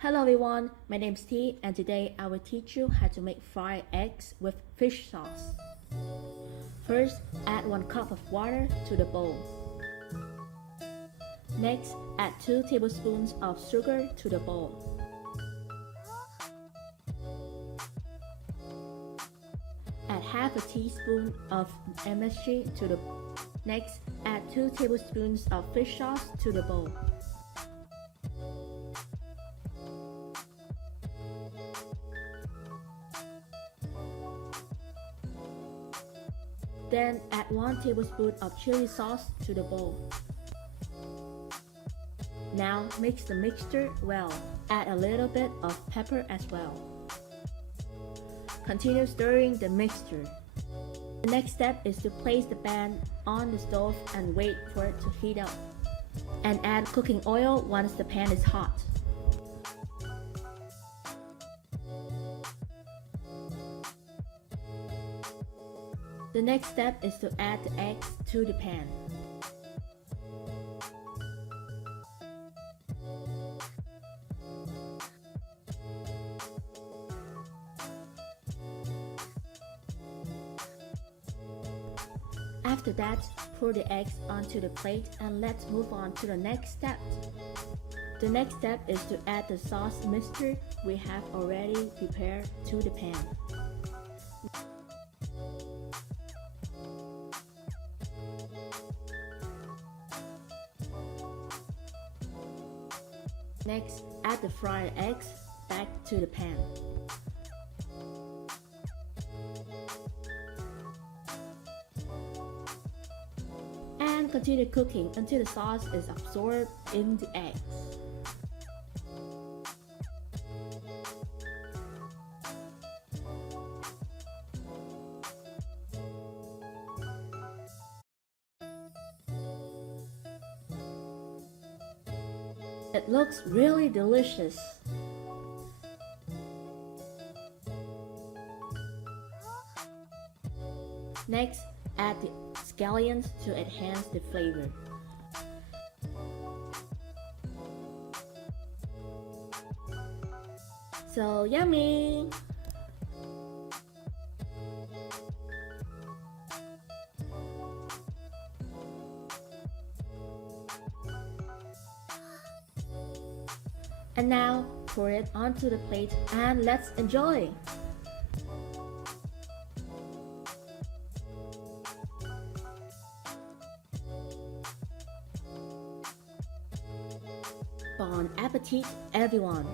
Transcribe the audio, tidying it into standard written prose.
Hello everyone, my name is T and today I will teach you how to make fried eggs with fish sauce. First, add 1 cup of water to the bowl. Next, add 2 tablespoons of sugar to the bowl. Add half a teaspoon of MSG to the bowl. Next, add 2 tablespoons of fish sauce to the bowl. Then add 1 tablespoon of chili sauce to the bowl. Now mix the mixture well. Add a little bit of pepper as well. Continue stirring the mixture. The next step is to place the pan on the stove and wait for it to heat up. And add cooking oil once the pan is hot. The next step is to add the eggs to the pan. After that, pour the eggs onto the plate and let's move on to the next step. The next step is to add the sauce mixture we have already prepared to the pan. Next, add the fried eggs back to the pan. And continue cooking until the sauce is absorbed in the eggs. It looks really delicious. Next, add the scallions to enhance the flavor. So yummy! And now, pour it onto the plate and let's enjoy! Bon appetit, everyone!